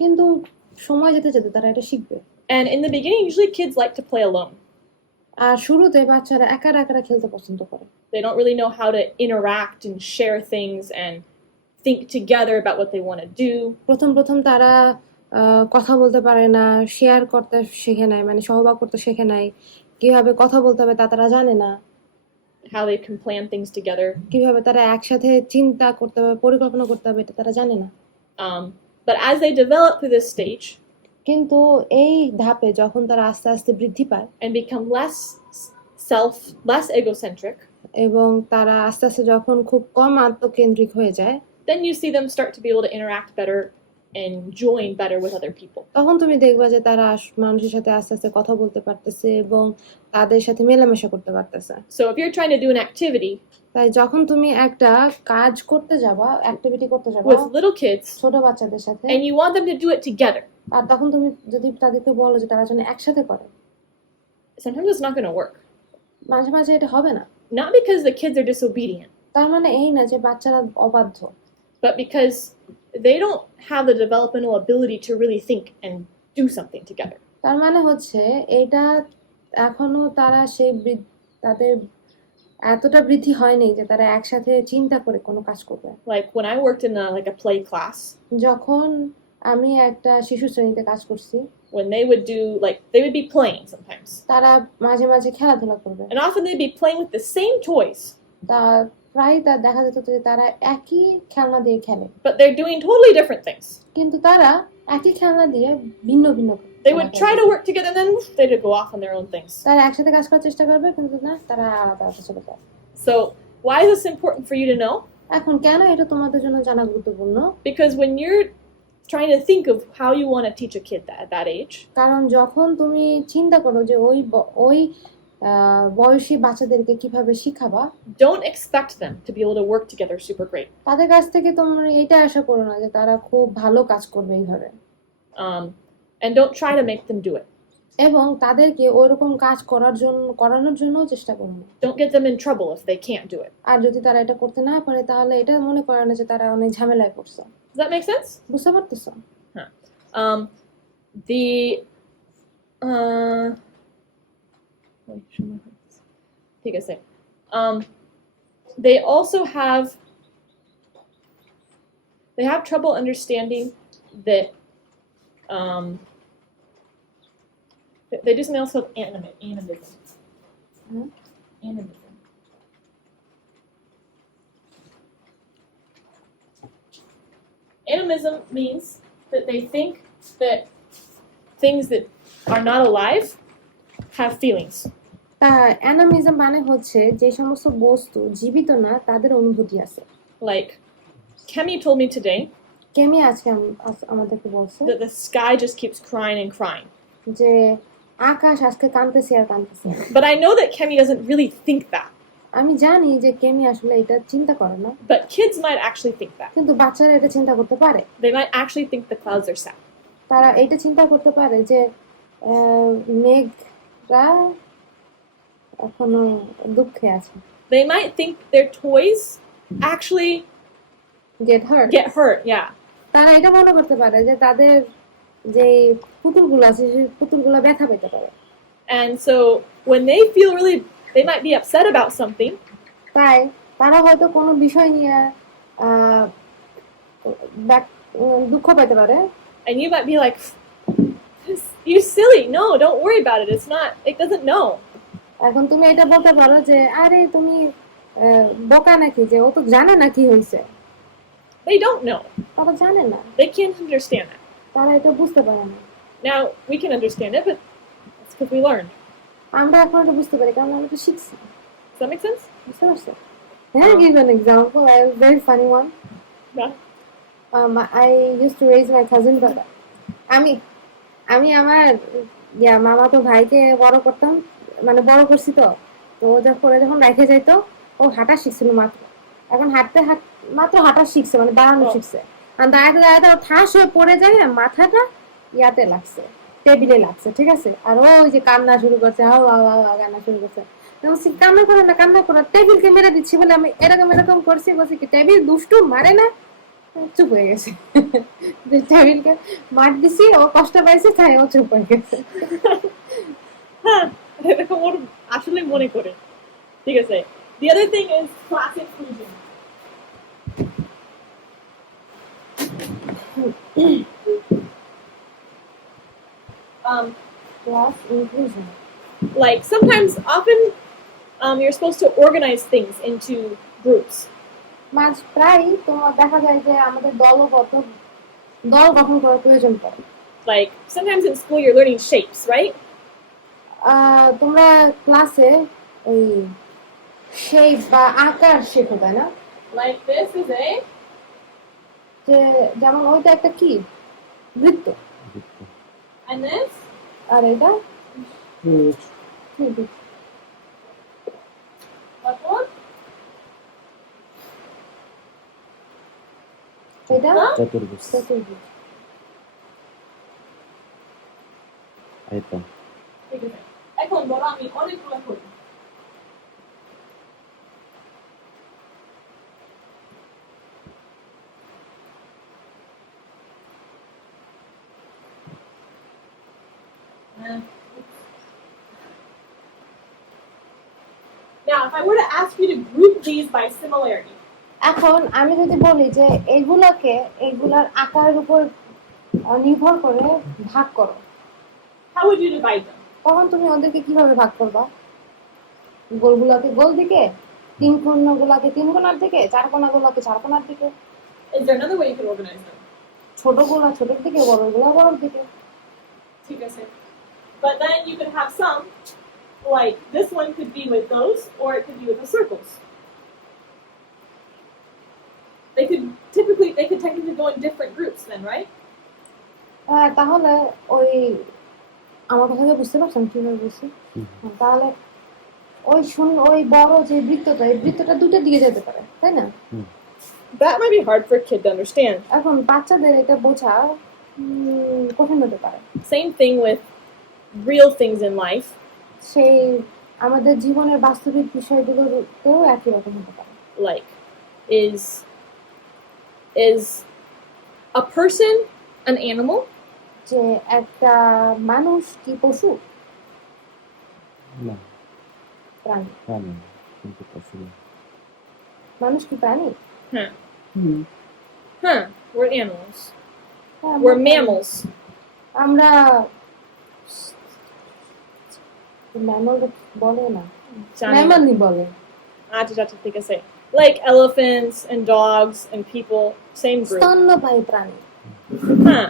কিন্তু সময় যেতে যেতে তারা এটা শিখবে। And in the beginning, usually kids like to play alone. আর শুরুতে বাচ্চারা একা একা খেলতে পছন্দ করে। They don't really know how to interact and share things and think together about what they want to do. প্রথম তারা কথা বলতে পারে না, শেয়ার করতে শেখে নাই, মানে সহবাগ করতে শেখে নাই, কিভাবে কথা বলতে হবে তা তারা জানে না, How they can plan things together. কিভাবে তারা একসাথে চিন্তা করতে হবে, পরিকল্পনা করতে হবে, এটা তারা জানে না। But as they develop through this stage কিন্তু এই ধাপে যখন তারা আস্তে আস্তে বৃদ্ধি পায় and become less egocentric, এবং তারা আস্তে আস্তে যখন খুব কম আত্মকেন্দ্রিক হয়ে যায়, then you see them start to be able to interact better and join better with other people. তখন তুমি দেখবা যে তারা মানুষের সাথে আস্তে আস্তে কথা বলতে পারতেছে এবং তাদের সাথে মেলামেশা করতে পারতেছে। So if you're trying to do an activity তাই যখন তুমি একটা কাজ করতে যাবা, অ্যাক্টিভিটি করতে যাবা with little kids ছোট বাচ্চাদের সাথে, and you want them to do it together, আর তখন তুমি যদি তাদেরকে বলো যে তারা যেন একসাথে করে, sometimes it's not going to work. মাঝে মাঝে এটা হবে না। Not because the kids are disobedient, তার মানে এই না যে বাচ্চারা অবাধ্য, but because they don't have the developmental ability to really think and do something together. তার মানে হচ্ছে এটা এখনো তারা তাদের এতটা বৃদ্ধি হয়নি যে তারা একসাথে চিন্তা করে কোনো কাজ করবে। Like when I worked in a play class, যখন আমি একটা শিশু শ্রেণীতে কাজ করছি, when they would be playing sometimes, তারা মাঝে মাঝে খেলাধুলা করবে, and often they'd be playing with the same toys, তা প্রায় তা দেখা যেত যে তারা একই খেলনা দিয়ে খেলে, but they're doing totally different things. কিন্তু তারা একই খেলনা দিয়ে ভিন্ন ভিন্ন They would try to work together, and then they'd go off on their own things. তারা একসাথে কাজ করার চেষ্টা করবে, কিন্তু না, তারা আলাদা আলাদা চলে যায়। So why is this important for you to know? এখন কেন এটা তোমাদের জন্য জানা গুরুত্বপূর্ণ? Because when you're trying to think of how you want to teach a kid at that age, কারণ যখন তুমি চিন্তা করো যে ওই বয়সী বাচ্চাদেরকে কিভাবে শিখাবা, don't expect them to be able to work together super great. তাদের কাছ থেকে তোমরা এটা আশা করো না যে তারা খুব ভালো কাজ করবে এইভাবে, And don't try to make them do it. এবং তাদেরকে ওইরকম কাজ করানোর জন্য চেষ্টা করো না। Don't get them in trouble if they can't do it. আর যদি তারা এটা করতে না পারে তাহলে এটা মনে করে না যে তারা অনেক ঝামেলায় পড়ছে। Does that make sense? বুঝতে পারতেছো? Take a sec. They also have trouble understanding that they do something else called animism. Animism. Animism means that they think that things that are not alive have feelings. তা অ্যানামিজম মানে হচ্ছে যে সমস্ত বস্তু জীবিত না তাদের অনুভূতি আছে। Like, Kemi told me today কেমি আজকে আমাদেরকে বলছে that the sky just keeps crying and crying. যে আকাশ আজকে কাঁদতেছে আর কাঁদতেছে। But I know that Kemi doesn't really think that. আমি জানি যে কেমি আসলে এটা চিন্তা করে না, But kids might actually think that. কিন্তু বাচ্চারা এটা চিন্তা করতে পারে। They might actually think the clouds are sad. তারা এটা চিন্তা করতে পারে যে মেঘরা এখনো দুঃখে আছে। They might think their toys actually get hurt. Yeah. তারা এটা মনে করতে পারে যে তাদের যে পুতুলগুলো আছে সেই পুতুলগুলো ব্যথা পেতে পারে। And so when they feel really, they might be upset about something. তাই তারা হয়তো কোনো বিষয় নিয়ে দুঃখ পেতে পারে। And you might be like, you silly. No, don't worry about it. It doesn't know. এখন তুমি এটা বলতে পারো যে আরে তুমি বোকা নাকি, যে ও তো জানে না কি হয়েছে। They don't know. তারা জানে না, They can't understand that. তারা এটা বুঝতে পারে না। Now, we can understand it, but that's because we learned. আমরা এখন এটা বুঝতে পারি কারণ আমরা তো শিখছি। Does that make sense? বুঝতে পারছো? Can I give an example? A very funny one. Yeah. I used to raise my cousin brother. আমি আমার মামাতো ভাইকে বড় করতাম, মানে বড় করছি তো ও যখন রেখে যাইতো ও হাঁটা শিখছিল মাত্র। এখন মাত্র হাঁটা শিখছে, মানে দাঁড়ানো শিখছে। আর দাঁড়াতে দাঁড়াতে ও ঠাস হয়ে পড়ে যায়, মাথাটা ইয়াতে লাগছে, টেবিলে লাগছে, ঠিক আছে। আর ও ওই যে কান্না শুরু করছে, কান্না শুরু করছে। কান্না করে না, কান্না করে টেবিলকে মেরে দিচ্ছি বলে আমি এরকম করছি, বলছি কি টেবিল দুষ্টু মারে না, চুপ হয়ে গেছে। যে টেবিলকে মার দিছি, ও কষ্ট পাইছে, তাই ও চুপ হয়ে গেছে। হ্যাঁ, এরকম ওর আসলে মনে করে। ঠিক আছে। The other thing is class inclusion. Class inclusion. Like often, you're supposed to organize things into groups. প্রায় তোমার দেখা যায় যে আমাদের দল গঠন করার প্রয়োজন পড়ে। Like sometimes in school you're learning shapes, right? তোমরা ক্লাসে ওই শেপ বা আকার শেখো, তাই না? Like this is যে যেমন ওইটা একটা কি বৃত্ত, and this. আর এটা What one? এটা চতুর্ভুজ। চতুর্ভুজ। একদম। ঠিক আছে। এখন বলো আমি অনেকগুলো করি। Now, if I were to ask you to group these by similarity, এখন আমি যদি বলি যে এগুলার আকারের উপর নির্ভর করে ভাগ করো, how would you divide them? তখন তুমি ওদেরকে কিভাবে ভাগ করবা? গোলগুলোকে গোল দিকে, তিন কোণগুলোকে তিন কোণার দিকে, চার কোণাগুলোকে চার কোণার দিকে, Is there another way you could organize them? ছোটগুলো ছোটোর দিকে, বড়গুলো বড়োর দিকে। ঠিক আছে. But then you could have some, like this one could be with those, or it could be with the circles. They could technically go in different groups then, right? তাহলে ওই আমার কথাটা বুঝতে পারছেন কিভাবে বলছি? তাহলে ওই বড় যে বৃত্তটা, এই বৃত্তটা দুটো দিকে যেতে পারে, তাই না? That might be hard for a kid to understand. এখন বাচ্চাদের এটা বোঝা কঠিন হতে পারে। Same thing with real things in life. সেই আমাদের জীবনের বাস্তবিক বিষয়গুলোতেও একই রকম হতে পারে। Like, is a person an animal? যে একটা মানুষ কি পশু? না, প্রাণী। প্রাণী, কিন্তু পশু না। মানুষ কি প্রাণী? Huh. We're animals. হ্যাঁ, We're mammals. আমরা ম্যামল বলে না, ম্যামলই বলে। আচ্ছা, ঠিক আছে. Like elephants and dogs and people, same group. স্তন্যপায়ী প্রাণী। Huh.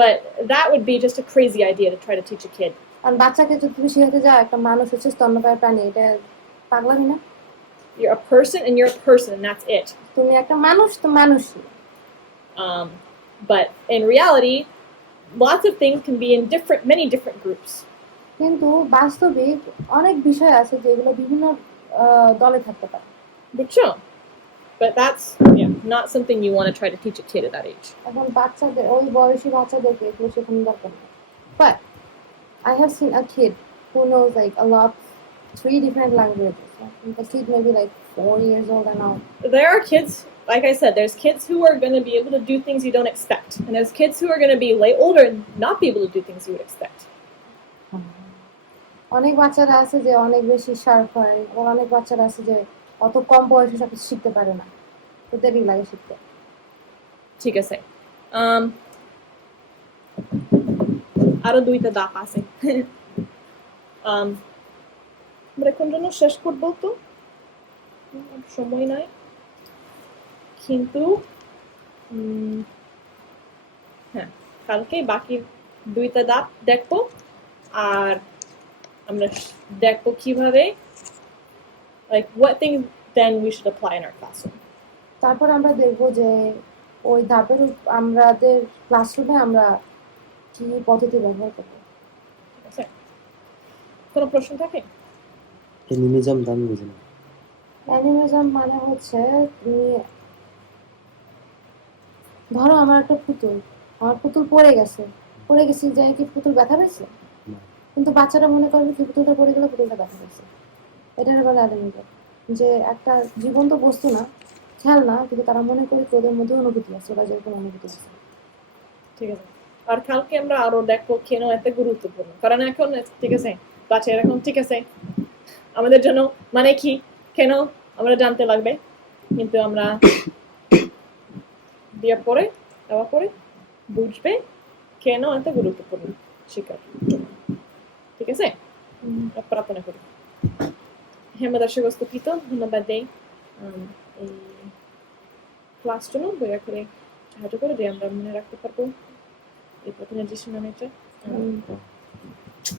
But that would be just a crazy idea to try to teach a kid. কারণ বাচ্চাকে যদি তুমি শিখাতে যাও একটা মানুষ হচ্ছে স্তন্যপায়ী প্রাণী, এটা পাগলামি না? You're a person and you're a person, and that's it. তুমি একটা মানুষ তো মানুষই। But in reality, lots of things can be in many different groups. কিন্তু বাস্তবিক অনেক বিষয় আছে যেগুলো বিভিন্ন দলে থাকতে পারে। But that's not something you want to try to teach a kid at that age. এখন বাচ্চাদের ওই বয়সী বাচ্চাদেরকে এগুলো শেখানো দরকার নেই। But I have seen a kid who knows like a lot, 3 different languages. The kid may be like 4 years old and now. There are kids, like I said, there's kids who are going to be able to do things you don't expect, and there's kids who are going to be way older and not be able to do things you would expect. অনেক বাচ্চারা আছে যে অনেক বেশি sharp হয়, আর অনেক বাচ্চারা আছে যে অত কম বয়সে সব কিছু শিখতে পারে না, তো দেরি লাগে শিখতে। ঠিক আছে, আরো 2টা ধাপ আছে। আমরা কোন জন্য শেষ করবো তো সময় নাই, কিন্তু হ্যাঁ, কালকে বাকি 2টা ধাপ দেখবো, আর আমরা দেখবো কিভাবে like what things then we should apply in our classroom. তারপর আমরা দেখবো যে ওই ধাপের আমাদের ক্লাসরুমে আমরা কি পদ্ধতি ব্যবহার করবো। ঠিক আছে, কোনো প্রশ্ন থাকে? অ্যানিমিজম দাম বুঝি না। অ্যানিমিজম মানে হচ্ছে তুমি ধরো আমার একটা পুতুল পড়ে গেছে যে কি পুতুল ব্যথা পেয়েছে, কিন্তু বাচ্চারা মনে করবে কি পুতুলটা পড়ে গেলে পুতুলটা ব্যথা পেয়েছে। এটার বলে অ্যানিমিজম, যে একটা জীবন্ত বস্তু না, খেয়াল না, কিন্তু তারা মনে করে কি ওদের মধ্যে অনুভূতি আছে, ওরা যেরকম অনুভূতি আছে। ঠিক আছে, আর কালকে আমরা আরো দেখবো কেন এত গুরুত্বপূর্ণ, কারণ এখন ঠিক আছে বাচ্চা এরকম ঠিক আছে আমাদের জন্য মানে কি কেন আমরা জানতে লাগবে, কিন্তু আমরা দেওয়ার পরে বুঝবে কেন এত গুরুত্বপূর্ণ শিক্ষার জন্য। ঠিক আছে, প্রার্থনা করি। হ্যাঁ, দর্শক ধন্যবাদ দেই এই ক্লাস জন্য, দয়া করে সাহায্য করে যে আমরা মনে রাখতে পারবো এই প্রথমে যে নামটা